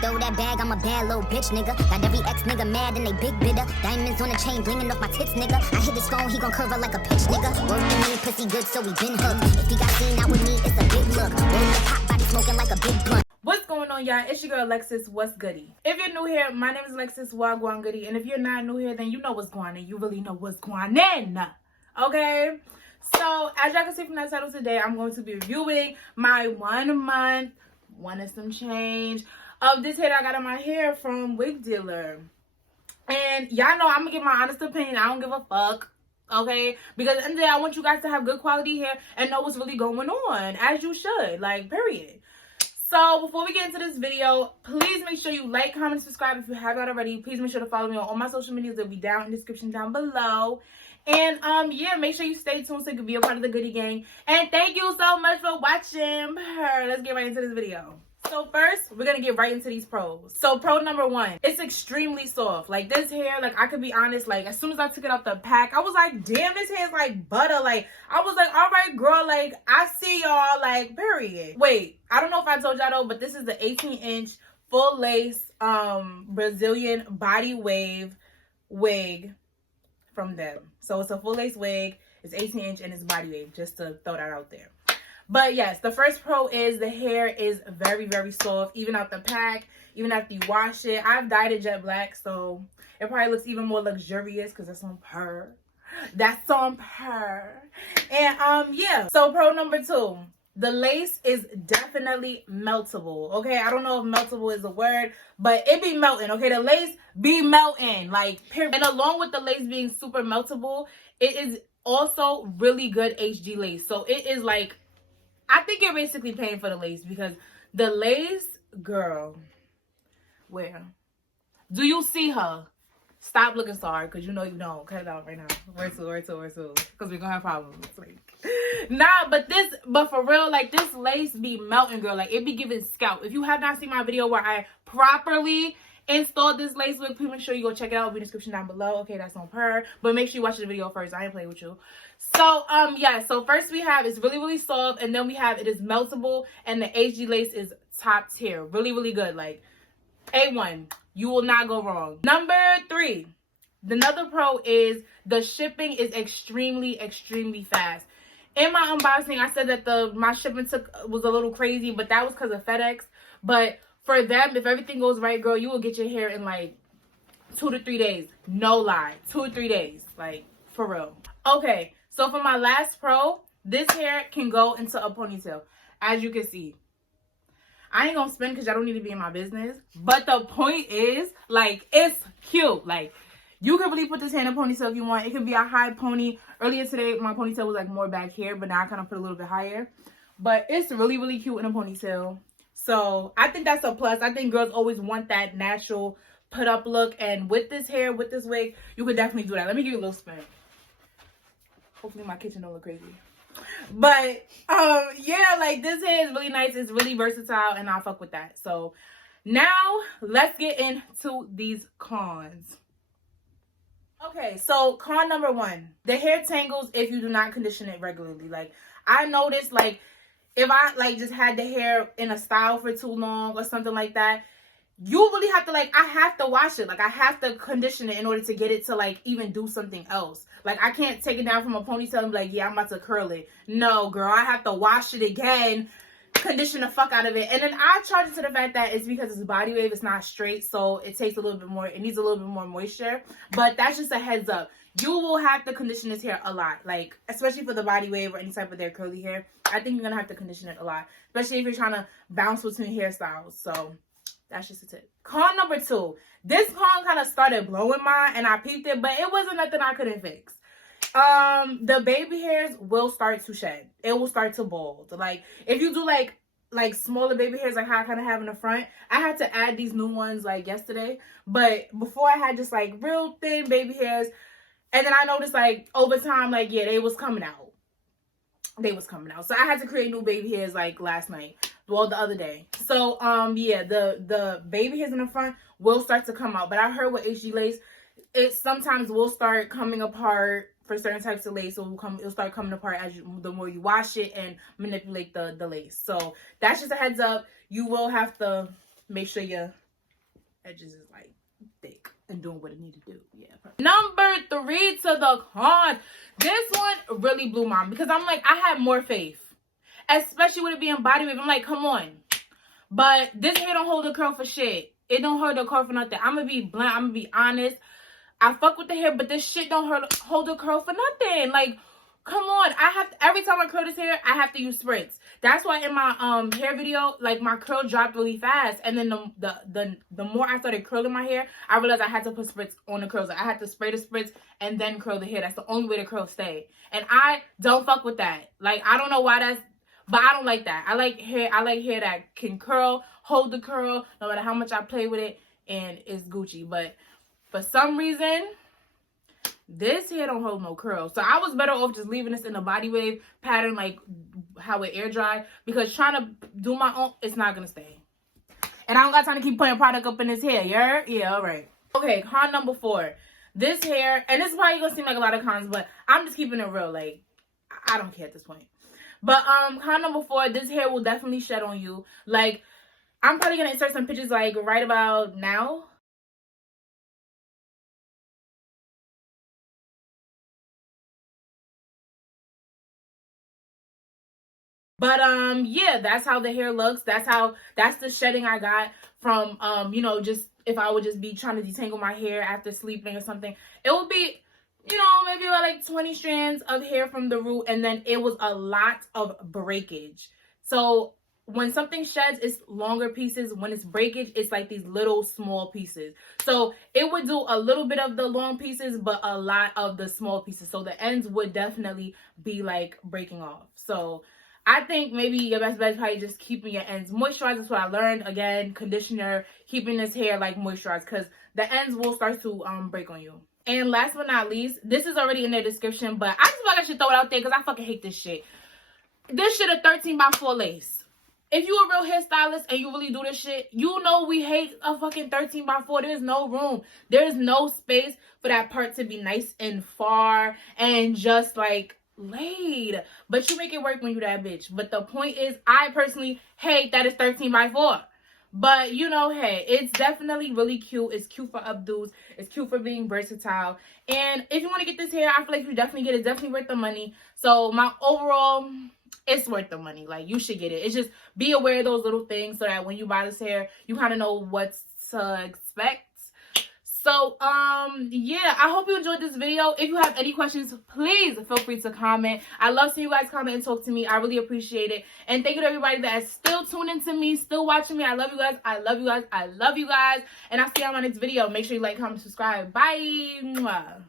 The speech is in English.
Throw that bag, I'm a bad little bitch, nigga. Got every ex nigga mad and they big bidder. Diamonds on the chain, blinging off my tits, nigga. I hit his phone, he gon' curve her like a pitch, nigga. Word to me, pussy good, so we been hooked. If he got seen out with me, it's a big look. Word to pop, body smoking like a big blunt. What's going on, y'all? It's your girl Alexis. What's goody? If you're new here, my name is Alexis Wagwan Goody, and if you're not new here, then you know what's going on. You really know what's going on, okay? So as y'all can see from that title today, I'm going to be reviewing my 1 month, one and some change of this hair that I got in my hair from Wigdealer. And y'all know I'm gonna give my honest opinion. I don't give a fuck, okay? Because at the end of the day, I want you guys to have good quality hair and know what's really going on, as you should, like, period. So before we get into this video, please make sure you like, comment, subscribe if you have not already. Please make sure to follow me on all my social medias. They'll be down in the description down below. And yeah, make sure you stay tuned so you can be a part of the Goody Gang. And thank you so much for watching. Let's get right into this video. So first, we're gonna get right into these pros. So pro number 1, it's extremely soft. Like this hair, like I could be honest, like as soon as I took it out the pack, I was like, damn, this hair is like butter. Like I was like, all right, girl, like I see y'all, like period. Wait, I don't know if I told y'all though, but this is the 18-inch full lace Brazilian body wave wig from them. So it's a full lace wig, it's 18-inch and it's body wave, just to throw that out there. But yes, the first pro is the hair is very, very soft, even out the pack, even after you wash it. I've dyed it jet black, so it probably looks even more luxurious because that's on her. That's on her. And yeah, so pro number 2, the lace is definitely meltable. Okay, I don't know if meltable is a word, but it be melting. Okay, the lace be melting, like period. And along with the lace being super meltable, it is also really good HG lace. So it is like, I think you're basically paying for the lace because the lace, girl, where? Do you see her? Stop looking sorry because you know you don't. Cut it out right now. Where to? Because we're going to have problems. Like, nah, but for real, like this lace be melting, girl. Like it be giving scalp. If you have not seen my video where I properly installed this lace wig, please make sure you go check it out. It'll be in the description down below. Okay, that's on her. But make sure you watch the video first. I ain't playing with you. So, yeah. So first we have, it's really, really soft. And then we have, it is meltable. And the HG lace is top tier. Really, really good. Like, A1. You will not go wrong. Number 3. Another pro is the shipping is extremely, extremely fast. In my unboxing, I said that my shipping was a little crazy. But that was because of FedEx. But for them, if everything goes right, girl, you will get your hair in like 2 to 3 days. No lie. 2 to 3 days. Like, for real. Okay, so for my last pro, this hair can go into a ponytail. As you can see. I ain't gonna spin because y'all don't need to be in my business. But the point is, like, it's cute. Like, you can really put this hair in a ponytail if you want. It can be a high pony. Earlier today, my ponytail was like more back here. But now I kind of put a little bit higher. But it's really, really cute in a ponytail. So I think that's a plus. I think girls always want that natural put up look. And with this hair, with this wig, you could definitely do that. Let me give you a little spin. Hopefully my kitchen don't look crazy. But yeah, like this hair is really nice. It's really versatile and I fuck with that. So now let's get into these cons. Okay, so con number 1. The hair tangles if you do not condition it regularly. Like I noticed, like if I like just had the hair in a style for too long or something like that, you really have to like, I have to wash it. Like I have to condition it in order to get it to like even do something else. Like I can't take it down from a ponytail and be like, yeah, I'm about to curl it. No, girl, I have to wash it again, condition the fuck out of it. And then I charge it to the fact that it's because it's body wave, it's not straight. So it takes a little bit more, it needs a little bit more moisture. But that's just a heads up. You will have to condition this hair a lot. Like, especially for the body wave or any type of their curly hair. I think you're going to have to condition it a lot. Especially if you're trying to bounce between hairstyles. So that's just a tip. Con number 2. This con kind of started blowing mine and I peeped it, but it wasn't nothing I couldn't fix. The baby hairs will start to shed. It will start to bald. Like if you do like smaller baby hairs like how I kind of have in the front, I had to add these new ones like yesterday. But before I had just like real thin baby hairs. And then I noticed like over time, like yeah, they was coming out. So I had to create new baby hairs like last night. Well, the other day. So, yeah, the baby hairs in the front will start to come out. But I heard with HG lace, it sometimes will start coming apart for certain types of lace. So it'll start coming apart the more you wash it and manipulate the lace. So that's just a heads up. You will have to make sure you edges is like thick and doing what it need to do. Yeah. Number 3 to the cons. This one really blew my mind because I'm like, I had more faith, especially with it being body wave. I'm like, come on. But this hair don't hold a curl for shit. It don't hold a curl for nothing. I'm gonna be blunt. I'm gonna be honest. I fuck with the hair, but this shit don't hold a curl for nothing. Like, come on. Every time I curl this hair, I have to use spritz. That's why in my hair video, like, my curl dropped really fast. And then the more I started curling my hair, I realized I had to put spritz on the curls. Like, I had to spray the spritz and then curl the hair. That's the only way the curls stay. And I don't fuck with that. Like, I don't know why that's, but I don't like that. I like hair that can curl, hold the curl, no matter how much I play with it, and it's Gucci. But for some reason, this hair don't hold no curls. So I was better off just leaving this in the body wave pattern, like how it air dry, because trying to do my own, it's not gonna stay. And I don't got time to keep putting product up in this hair. Yeah, all right. Okay, con number 4. This hair, and this is probably gonna seem like a lot of cons, but I'm just keeping it real. Like, I don't care at this point. But con number 4, this hair will definitely shed on you. Like, I'm probably gonna insert some pictures like right about now. But yeah, that's how the hair looks. That's the shedding I got from you know, just if I would just be trying to detangle my hair after sleeping or something. It would be, you know, maybe about like 20 strands of hair from the root, and then it was a lot of breakage. So when something sheds, it's longer pieces. When it's breakage, it's like these little small pieces. So it would do a little bit of the long pieces, but a lot of the small pieces. So the ends would definitely be like breaking off. So I think maybe your best bet is probably just keeping your ends moisturized. That's what I learned. Again, conditioner, keeping this hair like moisturized, because the ends will start to break on you. And last but not least, this is already in the description, but I just feel like I should throw it out there because I fucking hate this shit. This shit a 13x4 lace. If you a real hairstylist and you really do this shit, you know we hate a fucking 13x4. There's no room. There's no space for that part to be nice and far and just like laid. But you make it work when you that bitch. But the point is, I personally hate that it's 13x4. But, you know, hey, it's definitely really cute. It's cute for updos. It's cute for being versatile. And if you want to get this hair, I feel like you definitely get it. It's definitely worth the money. So, my overall, it's worth the money. Like, you should get it. It's just be aware of those little things so that when you buy this hair, you kind of know what to expect. So, yeah, I hope you enjoyed this video. If you have any questions, please feel free to comment. I love seeing you guys comment and talk to me. I really appreciate it. And thank you to everybody that is still tuning to me, still watching me. I love you guys. I love you guys. I love you guys. And I'll see you on my next video. Make sure you like, comment, subscribe. Bye. Mwah.